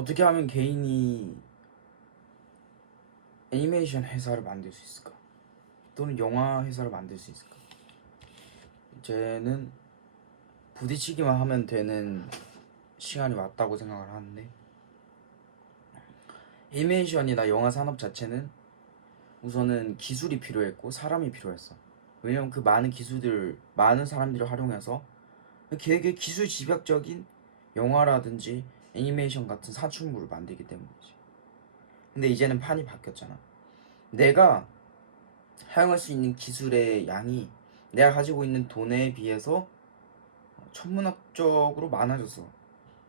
어떻게 하면 개인이 애니메이션 회사를 만들 수 있을까? 또는 영화 회사를 만들 수 있을까? 이제는 부딪히기만 하면 되는 시간이 왔다고 생각을 하는데, 애니메이션이나 영화 산업 자체는 우선은 기술이 필요했고 사람이 필요했어. 왜냐면 그 많은 기술들, 많은 사람들을 활용해서 되게 기술 집약적인 영화라든지 애니메이션 같은 산출물을 만들기 때문이지. 근데 이제는 판이 바뀌었잖아. 내가 사용할 수 있는 기술의 양이 내가 가지고 있는 돈에 비해서 천문학적으로 많아졌어.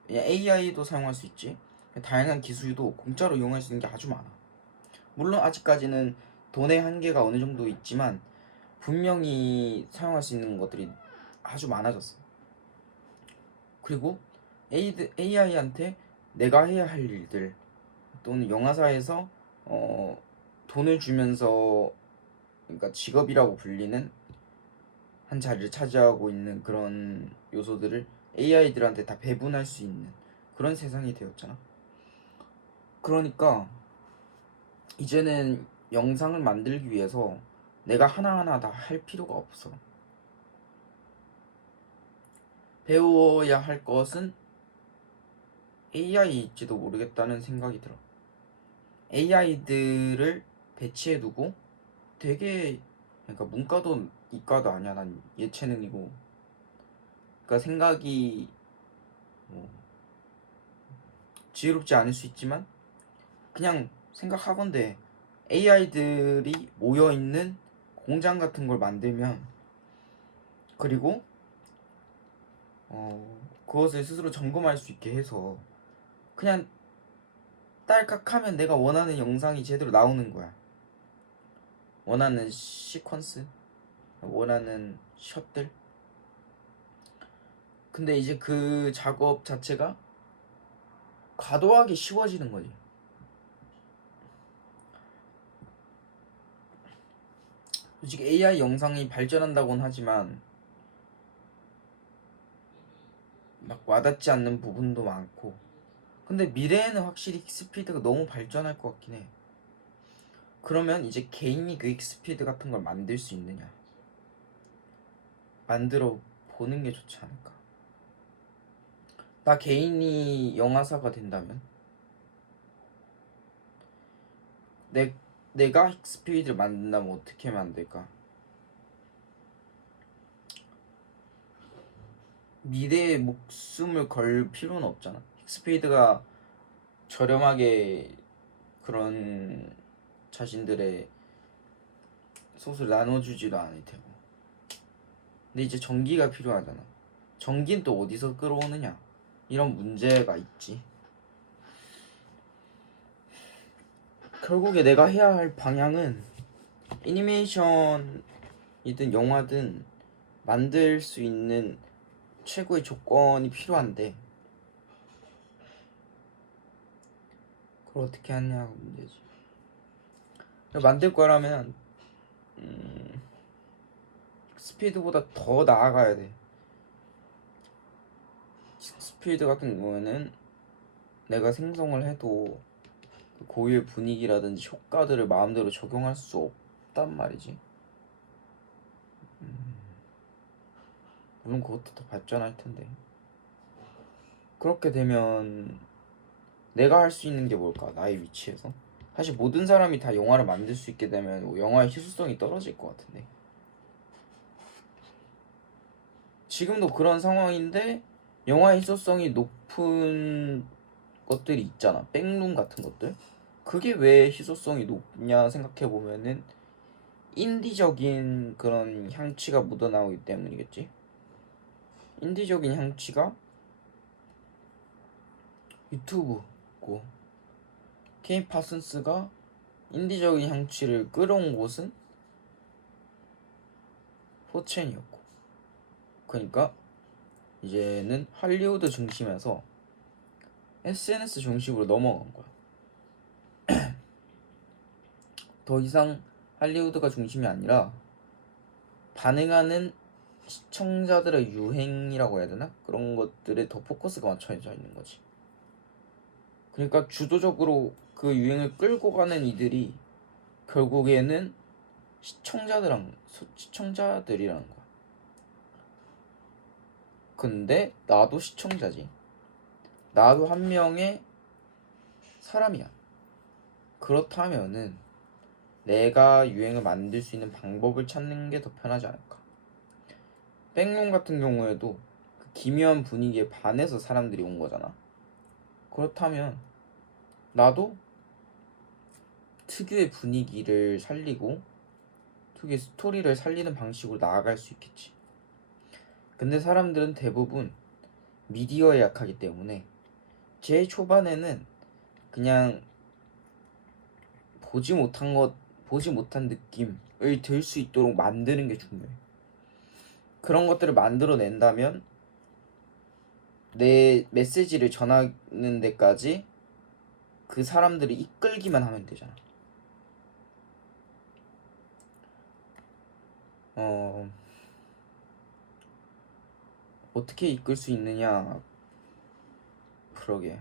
그냥 AI도 사용할 수 있지. 다양한 기술도 공짜로 이용할 수 있는 게 아주 많아. 물론 아직까지는 돈의 한계가 어느 정도 있지만 분명히 사용할 수 있는 것들이 아주 많아졌어. 그리고 AI한테 내가 해야 할 일들 또는 영화사에서 돈을 주면서, 그러니까 직업이라고 불리는 한 자리를 차지하고 있는 그런 요소들을 AI들한테 다 배분할 수 있는 그런 세상이 되었잖아. 그러니까 이제는 영상을 만들기 위해서 내가 하나하나 다 할 필요가 없어. 배워야 할 것은 AI일지도 모르겠다는 생각이 들어. AI들을 배치해두고 되게, 그러니까 문과도 이과도 아니야. 난 예체능이고. 그러니까 생각이 뭐 지혜롭지 않을 수 있지만 그냥 생각하건대 AI들이 모여있는 공장 같은 걸 만들면, 그리고 그것을 스스로 점검할 수 있게 해서 그냥 딸깍하면 내가 원하는 영상이 제대로 나오는 거야. 원하는 시퀀스, 원하는 샷들. 근데 이제 그 작업 자체가 과도하게 쉬워지는 거지. 솔직히 AI 영상이 발전한다고는 하지만 막 와닿지 않는 부분도 많고, 근데 미래에는 확실히 익스피드가 너무 발전할 것 같긴 해. 그러면 이제 개인이 그 익스피드 같은 걸 만들 수 있느냐, 만들어 보는 게 좋지 않을까. 나 개인이 영화사가 된다면 내가 익스피드를 만든다면 어떻게 만들까? 미래에 목숨을 걸 필요는 없잖아. 익스피드가 저렴하게 그런 자신들의 소스를 나눠주지도 않을 테고. 근데 이제 전기가 필요하잖아. 전기는 또 어디서 끌어오느냐, 이런 문제가 있지. 결국에 내가 해야 할 방향은 애니메이션이든 영화든 만들 수 있는 최고의 조건이 필요한데, 그걸 어떻게 하냐가 문제지. 만들 거라면 스피드보다 더 나아가야 돼. 스피드 같은 경우에는 내가 생성을 해도 그 고유의 분위기라든지 효과들을 마음대로 적용할 수 없단 말이지. 물론 그것도 더 발전할 텐데. 그렇게 되면 내가 할 수 있는 게 뭘까? 나의 위치에서 사실 모든 사람이 다 영화를 만들 수 있게 되면 영화의 희소성이 떨어질 것 같은데, 지금도 그런 상황인데 영화의 희소성이 높은 것들이 있잖아. 백룸 같은 것들. 그게 왜 희소성이 높냐 생각해보면은 인디적인 그런 향취가 묻어나오기 때문이겠지. 인디적인 향취가 유튜브고, 케인 파슨스가 인디적인 향취를 끌어온 곳은 4chan이었고, 그러니까 이제는 할리우드 중심에서 SNS 중심으로 넘어간 거야. 더 이상 할리우드가 중심이 아니라 반응하는 시청자들의 유행이라고 해야 되나? 그런 것들에 더 포커스가 맞춰져 있는 거지. 그러니까 주도적으로 그 유행을 끌고 가는 이들이 결국에는 시청자들이라는 거야. 근데 나도 시청자지. 나도 한 명의 사람이야. 그렇다면은 내가 유행을 만들 수 있는 방법을 찾는 게 더 편하지 않을까. 백룸 같은 경우에도 그 기묘한 분위기에 반해서 사람들이 온 거잖아. 그렇다면 나도 특유의 분위기를 살리고 특유의 스토리를 살리는 방식으로 나아갈 수 있겠지. 근데 사람들은 대부분 미디어에 약하기 때문에 제일 초반에는 그냥 보지 못한 느낌을 들 수 있도록 만드는 게 중요해. 그런 것들을 만들어낸다면 내 메시지를 전하는 데까지 그 사람들을 이끌기만 하면 되잖아. 어떻게 이끌 수 있느냐? 그러게.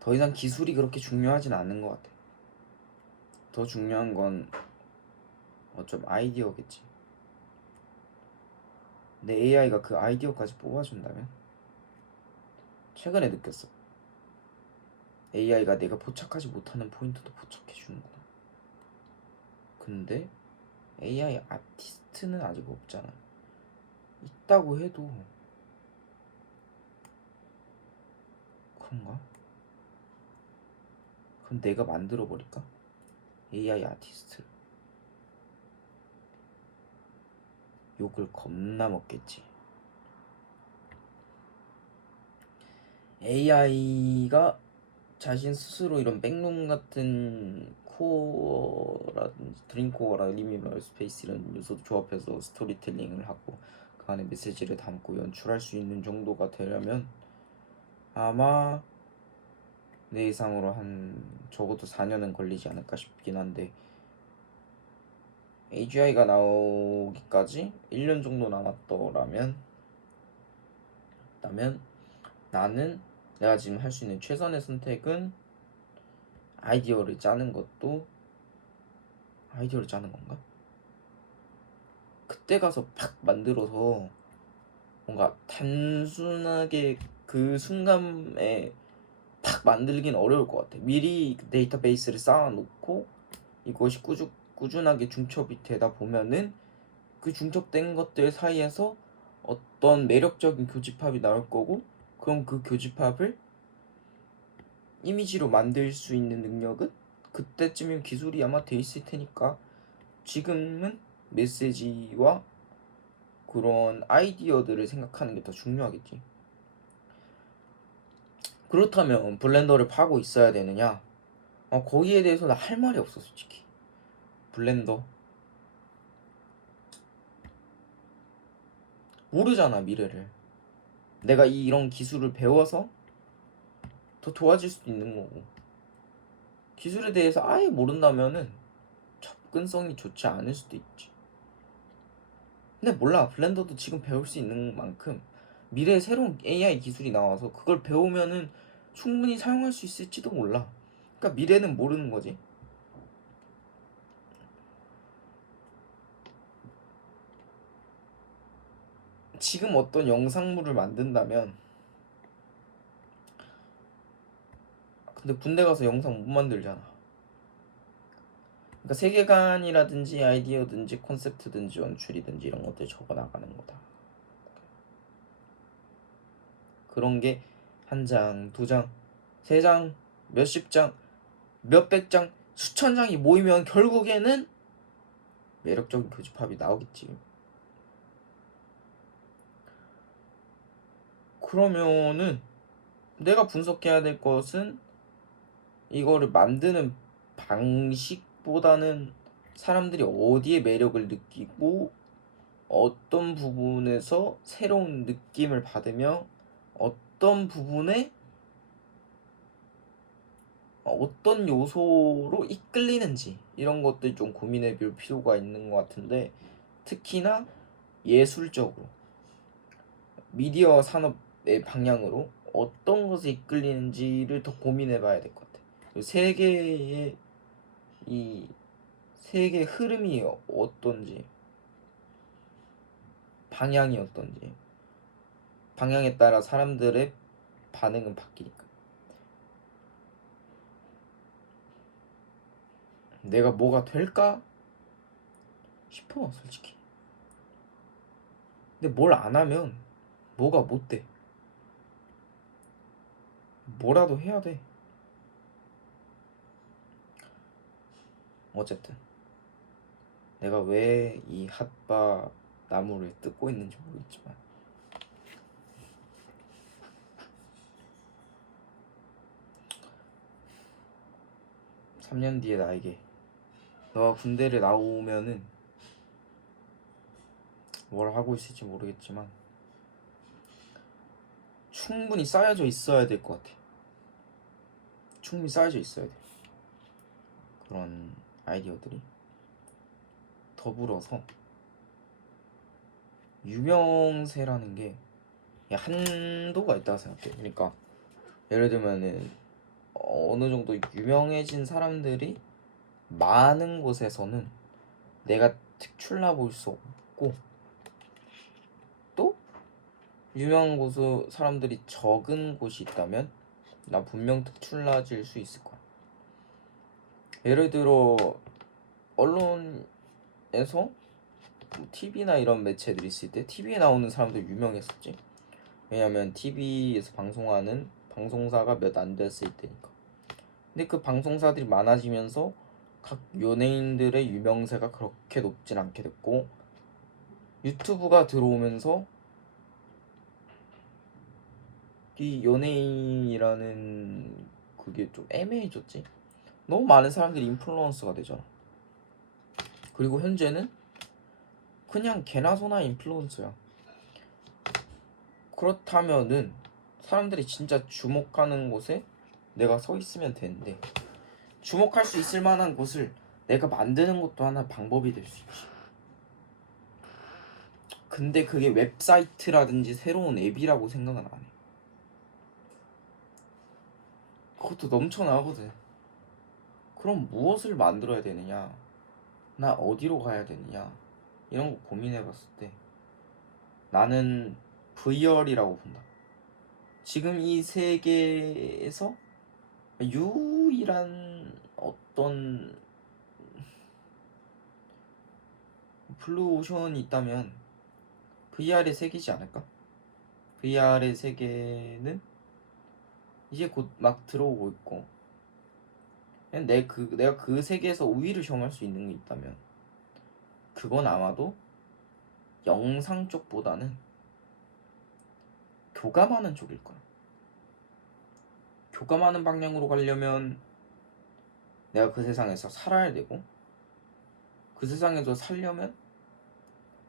더 이상 기술이 그렇게 중요하진 않은 것 같아. 더 중요한 건 좀 아이디어겠지. 내 AI가 그 아이디어까지 뽑아준다면? 최근에 느꼈어. AI가 내가 포착하지 못하는 포인트도 포착해주는구나. 근데 AI 아티스트는 아직 없잖아. 있다고 해도 그런가? 그럼 내가 만들어버릴까? AI 아티스트를. 욕을 겁나 먹겠지. AI가 자신 스스로 이런 백룸 같은 코어라든지 드림코어라 리미널 스페이스 이런 요소도 조합해서 스토리텔링을 하고 그 안에 메시지를 담고 연출할 수 있는 정도가 되려면 아마 내 예상으로 한 적어도 4년은 걸리지 않을까 싶긴 한데 AGI가 나오기까지 1년 정도 남았더라면 나는 내가 지금 할 수 있는 최선의 선택은 아이디어를 짜는 건가? 그때 가서 팍 만들어서 뭔가 단순하게 그 순간에 팍 만들긴 어려울 것 같아. 미리 데이터베이스를 쌓아놓고 이것이 꾸준하게 중첩이 되다 보면은 그 중첩된 것들 사이에서 어떤 매력적인 교집합이 나올 거고 그럼 그 교집합을 이미지로 만들 수 있는 능력은 그때쯤이면 기술이 아마 돼 있을 테니까 지금은 메시지와 그런 아이디어들을 생각하는 게 더 중요하겠지. 그렇다면 블렌더를 파고 있어야 되느냐? 거기에 대해서 나 할 말이 없어 솔직히. 블렌더 모르잖아 미래를. 내가 이런 기술을 배워서 더 좋아질 수도 있는 거고 기술에 대해서 아예 모른다면은 접근성이 좋지 않을 수도 있지. 근데 몰라 블렌더도 지금 배울 수 있는 만큼 미래에 새로운 AI 기술이 나와서 그걸 배우면은 충분히 사용할 수 있을지도 몰라. 그러니까 미래는 모르는 거지. 지금 어떤 영상물을 만든다면 근데 군대 가서 영상 못 만들잖아. 그러니까 세계관이라든지 아이디어든지 콘셉트든지 연출이든지 이런 것들 적어 나가는 거다. 그런 게 한 장, 두 장, 세 장, 몇십 장, 몇백 장, 수천 장이 모이면 결국에는 매력적인 교집합이 나오겠지. 그러면은 내가 분석해야 될 것은 이거를 만드는 방식보다는 사람들이 어디에 매력을 느끼고 어떤 부분에서 새로운 느낌을 받으며 어떤 부분에 어떤 요소로 이끌리는지 이런 것들 좀 고민해 볼 필요가 있는 것 같은데, 특히나 예술적으로 미디어 산업의 방향으로 어떤 것에 이끌리는지를 더 고민해 봐야 될 것 같아. 세계의 이 세계 흐름이 어떤지, 방향이 어떤지, 방향에 따라 사람들의 반응은 바뀌니까. 내가 뭐가 될까 싶어 솔직히. 근데 뭘 안 하면 뭐가 못 돼. 뭐라도 해야 돼. 어쨌든 내가 왜 이 핫바 나무를 뜯고 있는지 모르겠지만, 3년 뒤에 나에게 너가 군대를 나오면은 뭘 하고 있을지 모르겠지만 충분히 쌓여져 있어야 될 것 같아. 충분히 쌓여져 있어야 돼. 그런 아이디어들이 더불어서 유명세라는 게 한도가 있다고 생각해. 그러니까 예를 들면은 어느 정도 유명해진 사람들이 많은 곳에서는 내가 특출나 보일 수 없고, 또 유명한 곳에 사람들이 적은 곳이 있다면 나 분명 특출나질 수 있을 거야. 예를 들어 언론에서 TV나 이런 매체들이 있을 때 TV에 나오는 사람들 유명했었지. 왜냐면 TV에서 방송하는 방송사가 몇 안 됐을 때니까. 근데 그 방송사들이 많아지면서 각 연예인들의 유명세가 그렇게 높진 않게 됐고, 유튜브가 들어오면서 이 연예인이라는 그게 좀 애매해졌지. 너무 많은 사람들이 인플루언서가 되잖아. 그리고 현재는 그냥 개나 소나 인플루언서야. 그렇다면은 사람들이 진짜 주목하는 곳에 내가 서 있으면 되는데, 주목할 수 있을 만한 곳을 내가 만드는 것도 하나 방법이 될 수 있지. 근데 그게 웹사이트라든지 새로운 앱이라고 생각은 안 해. 그것도 넘쳐나거든. 그럼 무엇을 만들어야 되느냐, 나 어디로 가야 되느냐, 이런 거 고민해봤을 때 나는 VR이라고 본다. 지금 이 세계에서 유일한 어떤 블루오션이 있다면 VR의 세계지 않을까? VR의 세계는 이제 곧 막 들어오고 있고, 그냥 내가 그 세계에서 우위를 점할 수 있는 게 있다면 그건 아마도 영상 쪽보다는 교감하는 쪽일 거야. 교감하는 방향으로 가려면 내가 그 세상에서 살아야 되고, 그 세상에서 살려면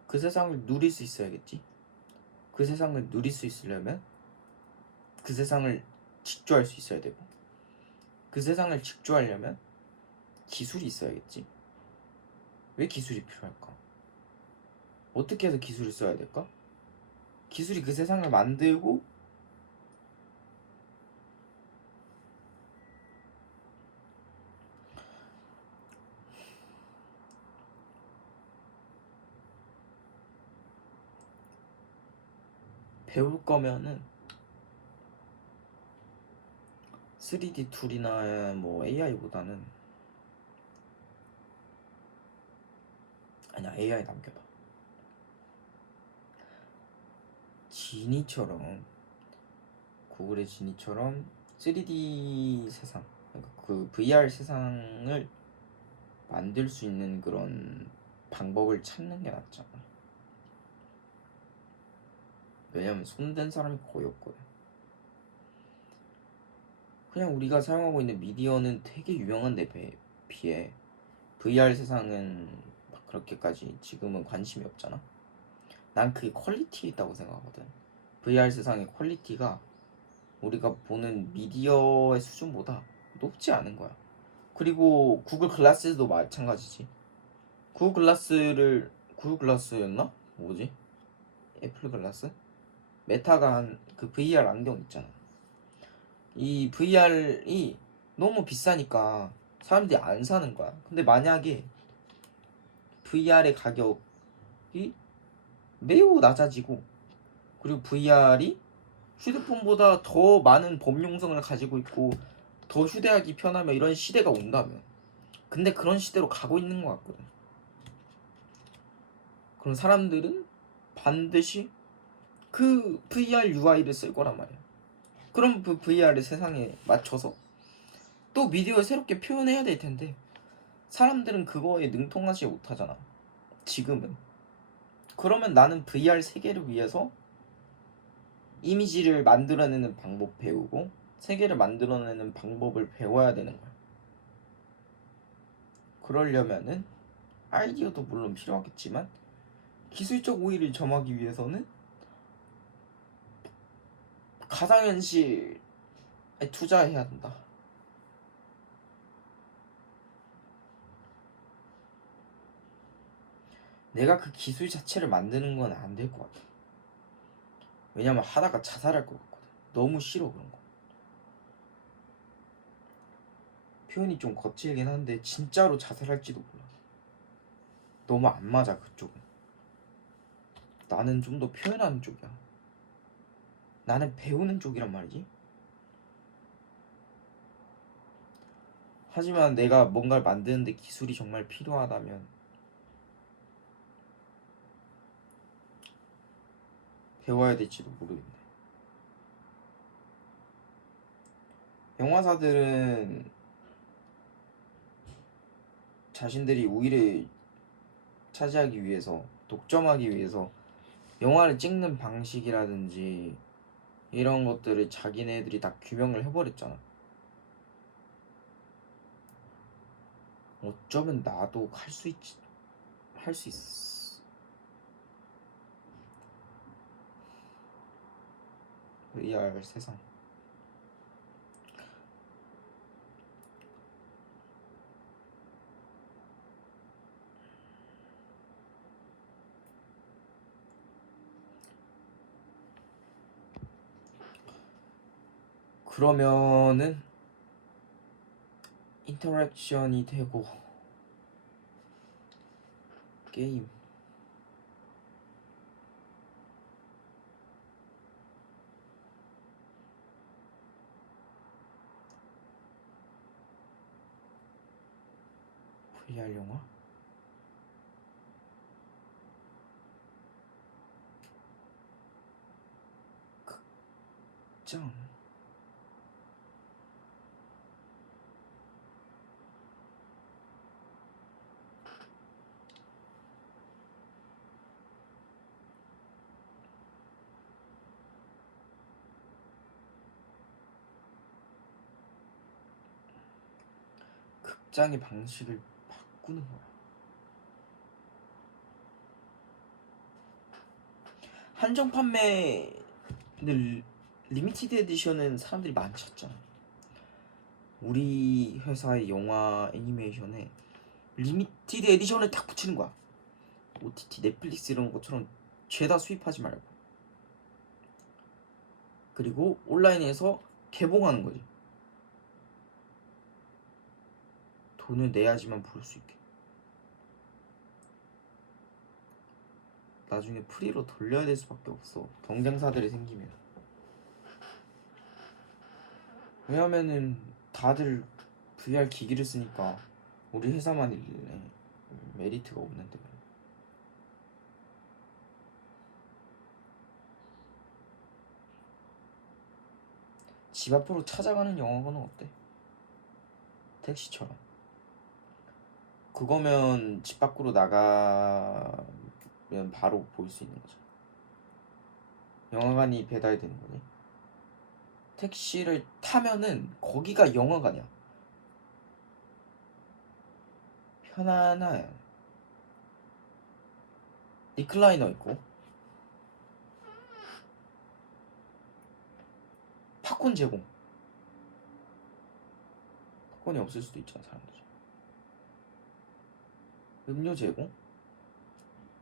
그 세상을 누릴 수 있어야겠지. 그 세상을 누릴 수 있으려면 그 세상을 직조할 수 있어야 되고, 그 세상을 직조하려면 기술이 있어야겠지. 왜 기술이 필요할까? 어떻게 해서 기술을 써야 될까? 기술이 그 세상을 만들고 배울 거면은 3D 툴이나 뭐 AI보다는, 아니야, AI 남겨봐. 지니처럼, 구글의 지니처럼 3D 세상, 그러니까 그 VR 세상을 만들 수 있는 그런 방법을 찾는 게 낫잖아. 왜냐면 손댄 사람이 거의 없거든. 그냥 우리가 사용하고 있는 미디어는 되게 유명한 데 비해 VR 세상은 막 그렇게까지 지금은 관심이 없잖아. 난 그게 퀄리티 있다고 생각하거든. VR 세상의 퀄리티가 우리가 보는 미디어의 수준보다 높지 않은 거야. 그리고 구글 글라스도 마찬가지지. 구글 글라스였나? 뭐지? 애플 글라스? 메타가 한 그 VR 안경 있잖아. 이 VR이 너무 비싸니까 사람들이 안 사는 거야. 근데 만약에 VR의 가격이 매우 낮아지고 그리고 VR이 휴대폰보다 더 많은 범용성을 가지고 있고 더 휴대하기 편하며 이런 시대가 온다면, 근데 그런 시대로 가고 있는 것 같거든. 그럼 사람들은 반드시 그 VR UI를 쓸 거란 말이야. 그럼 그 VR의 세상에 맞춰서 또 미디어를 새롭게 표현해야 될 텐데 사람들은 그거에 능통하지 못하잖아 지금은. 그러면 나는 VR 세계를 위해서 이미지를 만들어내는 방법 배우고 세계를 만들어내는 방법을 배워야 되는 거야. 그러려면은 아이디어도 물론 필요하겠지만 기술적 우위를 점하기 위해서는 가상현실에 투자해야 된다. 내가 그 기술 자체를 만드는 건 안 될 것 같아. 왜냐면 하다가 자살할 것 같거든. 너무 싫어 그런 거. 표현이 좀 거칠긴 한데 진짜로 자살할지도 몰라. 너무 안 맞아 그쪽은. 나는 좀 더 표현하는 쪽이야. 나는 배우는 쪽이란 말이지. 하지만 내가 뭔가를 만드는데 기술이 정말 필요하다면 배워야 될지도 모르겠네. 영화사들은 자신들이 우위를 차지하기 위해서, 독점하기 위해서 영화를 찍는 방식이라든지 이런 것들을 자기네들이 다 규명을 해버렸잖아. 어쩌면 나도 할 수 있지, 할 수 있어. VR 세상. 그러면은 인터랙션이 되고 게임, VR 영화? 극장. 극장의 방식을 바꾸는 거야. 한정 판매, 근데 리미티드 에디션은 사람들이 많이 찾잖아. 우리 회사의 영화 애니메이션에 리미티드 에디션을 딱 붙이는 거야. OTT, 넷플릭스 이런 것처럼 죄다 수입하지 말고. 그리고 온라인에서 개봉하는 거지. 돈을 내야지만 볼 수 있게. 나중에 프리로 돌려야 될 수밖에 없어. 경쟁사들이 생기면. 왜냐면은 다들 VR 기기를 쓰니까 우리 회사만 일래 메리트가 없는데. 집 앞으로 찾아가는 영화관은 어때? 택시처럼. 그거면 집 밖으로 나가면 바로 볼 수 있는 거죠. 영화관이 배달되는 거지. 택시를 타면은 거기가 영화관이야. 편안해. 리클라이너 있고 팝콘 제공. 팝콘이 없을 수도 있잖아 사람들. 음료 제공.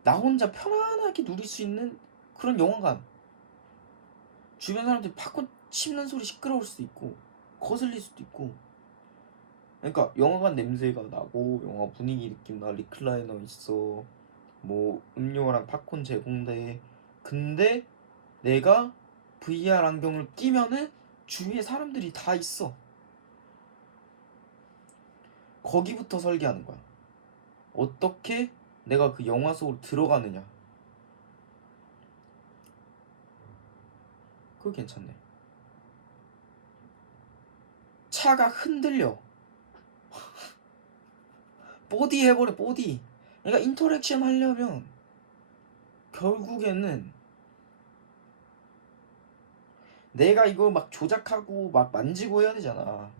나 혼자 편안하게 누릴 수 있는 그런 영화관. 주변 사람들이 팝콘 씹는 소리 시끄러울 수도 있고 거슬릴 수도 있고. 그러니까 영화관 냄새가 나고 영화 분위기 느낌 나. 리클라이너 있어. 뭐 음료랑 팝콘 제공돼. 근데 내가 VR 안경을 끼면은 주위에 사람들이 다 있어. 거기부터 설계하는 거야. 어떻게 내가 그 영화 속으로 들어가느냐. 그거 괜찮네. 차가 흔들려. 보디 해버려 보디. 그러니까 인터랙션 하려면 결국에는 내가 이거 막 조작하고 막 만지고 해야 되잖아.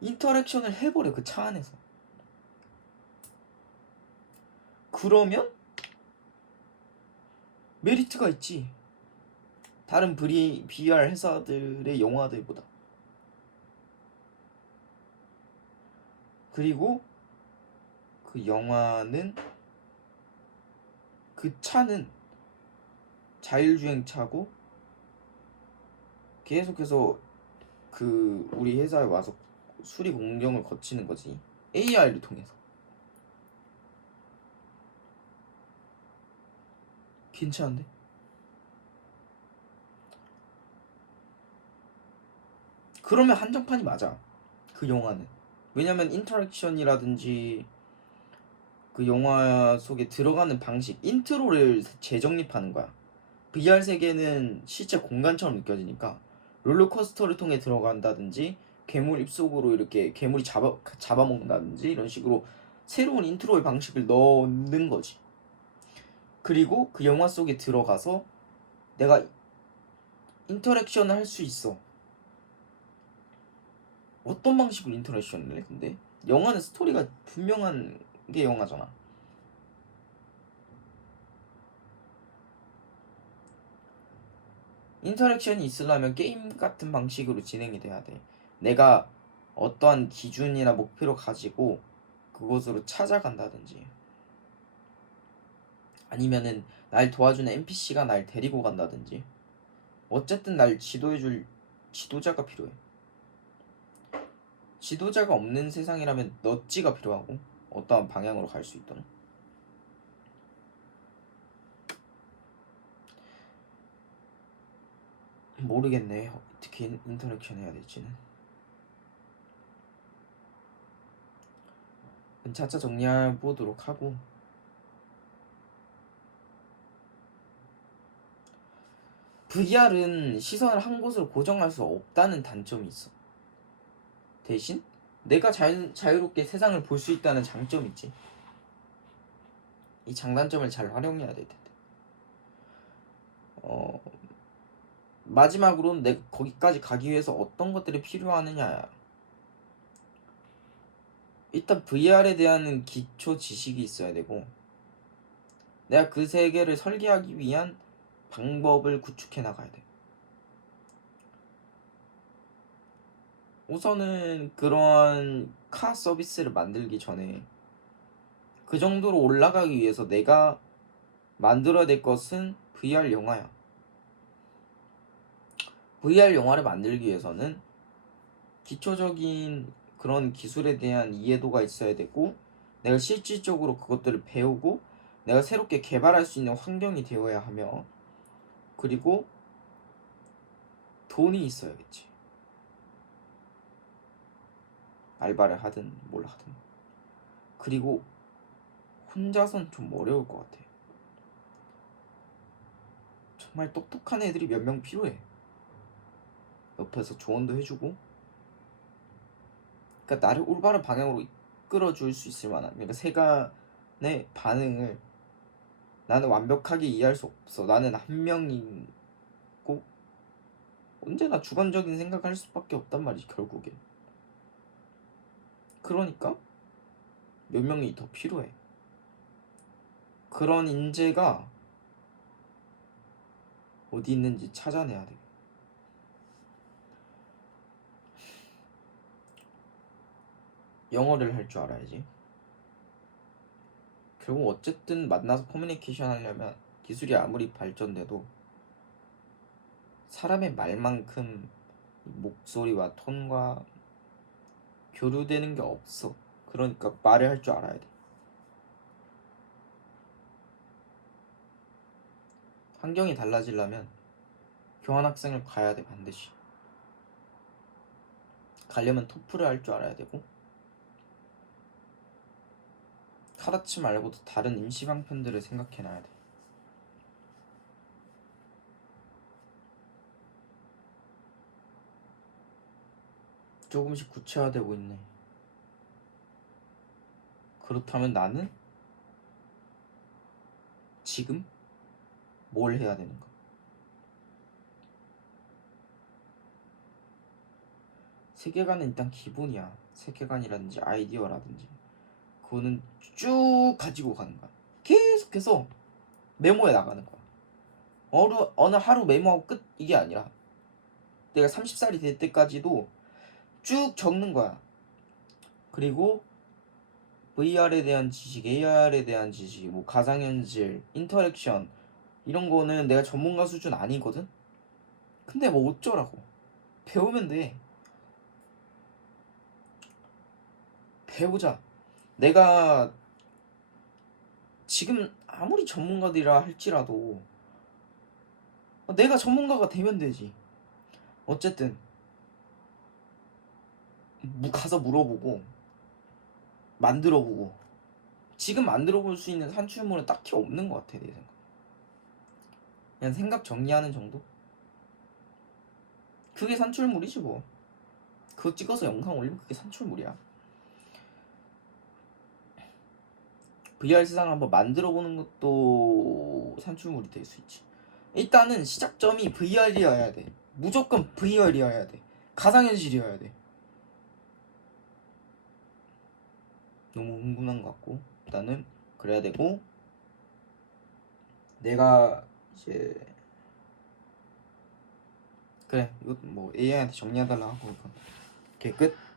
인터랙션을 해버려 그 차 안에서. 그러면 메리트가 있지. 다른 VR 회사들의 영화들보다. 그리고 그 영화는 그 차는 자율주행차고 계속해서 그 우리 회사에 와서 수리 공정을 거치는 거지. AI를 통해서. 괜찮은데? 그러면 한정판이 맞아. 그 영화는. 왜냐면 인터랙션이라든지 그 영화 속에 들어가는 방식, 인트로를 재정립하는 거야. VR 세계는 실제 공간처럼 느껴지니까 롤러코스터를 통해 들어간다든지 괴물 입속으로 이렇게 괴물이 잡아먹는다든지 이런 식으로 새로운 인트로의 방식을 넣는 거지. 그리고 그 영화 속에 들어가서 내가 인터랙션을 할 수 있어. 어떤 방식으로 인터랙션을 해? 근데 영화는 스토리가 분명한 게 영화잖아. 인터랙션이 있으려면 게임 같은 방식으로 진행이 돼야 돼. 내가 어떠한 기준이나 목표를 가지고 그곳으로 찾아간다든지 아니면은 날 도와주는 NPC가 날 데리고 간다든지 어쨌든 날 지도해줄 지도자가 필요해. 지도자가 없는 세상이라면 넛지가 필요하고 어떠한 방향으로 갈 수 있도록. 모르겠네. 어떻게 인터랙션 해야 될지는. 차차 정리해보도록 하고 VR은 시선을 한 곳으로 고정할 수 없다는 단점이 있어. 대신 내가 자유롭게 세상을 볼 수 있다는 장점이 있지. 이 장단점을 잘 활용해야 될 텐데. 마지막으로는 내가 거기까지 가기 위해서 어떤 것들이 필요하느냐. 일단 VR에 대한 기초 지식이 있어야 되고 내가 그 세계를 설계하기 위한 방법을 구축해 나가야 돼. 우선은 그러한 카 서비스를 만들기 전에 그 정도로 올라가기 위해서 내가 만들어야 될 것은 VR 영화야. VR 영화를 만들기 위해서는 기초적인 그런 기술에 대한 이해도가 있어야 되고 내가 실질적으로 그것들을 배우고 내가 새롭게 개발할 수 있는 환경이 되어야 하며 그리고 돈이 있어야겠지. 알바를 하든 뭘 하든. 그리고 혼자선 좀 어려울 것 같아. 정말 똑똑한 애들이 몇 명 필요해. 옆에서 조언도 해주고 그러니까 나를 올바른 방향으로 이끌어줄 수 있을 만한 그러니까 세간의 반응을 나는 완벽하게 이해할 수 없어. 나는 한 명이고 언제나 주관적인 생각할 수밖에 없단 말이지 결국엔. 그러니까 몇 명이 더 필요해. 그런 인재가 어디 있는지 찾아내야 돼. 영어를 할 줄 알아야지. 결국 어쨌든 만나서 커뮤니케이션 하려면 기술이 아무리 발전돼도 사람의 말만큼 목소리와 톤과 교류되는 게 없어. 그러니까 말을 할 줄 알아야 돼. 환경이 달라지려면 교환학생을 가야 돼. 반드시 가려면 토플을 할 줄 알아야 되고, 카라치 말고도 다른 임시 방편들을 생각해놔야 돼. 조금씩 구체화되고 있네. 그렇다면 나는 지금 뭘 해야 되는가? 세계관은 일단 기본이야. 세계관이라든지 아이디어라든지 그거는 쭉 가지고 가는 거야. 계속해서 메모해 나가는 거야. 어느 하루 메모하고 끝 이게 아니라 내가 30살이 될 때까지도 쭉 적는 거야. 그리고 VR에 대한 지식, AR에 대한 지식, 뭐 가상현실, 인터랙션 이런 거는 내가 전문가 수준 아니거든? 근데 뭐 어쩌라고. 배우면 돼. 배우자. 내가 지금 아무리 전문가들이라 할지라도 내가 전문가가 되면 되지. 어쨌든 가서 물어보고 만들어보고. 지금 만들어볼 수 있는 산출물은 딱히 없는 것 같아. 내 생각. 그냥 생각 정리하는 정도? 그게 산출물이지 뭐. 그거 찍어서 영상 올리면 그게 산출물이야. VR 세상을 한번 만들어보는 것도 산출물이 될 수 있지. 일단은 시작점이 VR이어야 돼. 무조건 VR이어야 돼. 가상현실이어야 돼. 너무 흥분한 것 같고 일단은 그래야 되고, 내가 이제 그래 이거 뭐 AI한테 정리해달라 하고 이렇게 끝.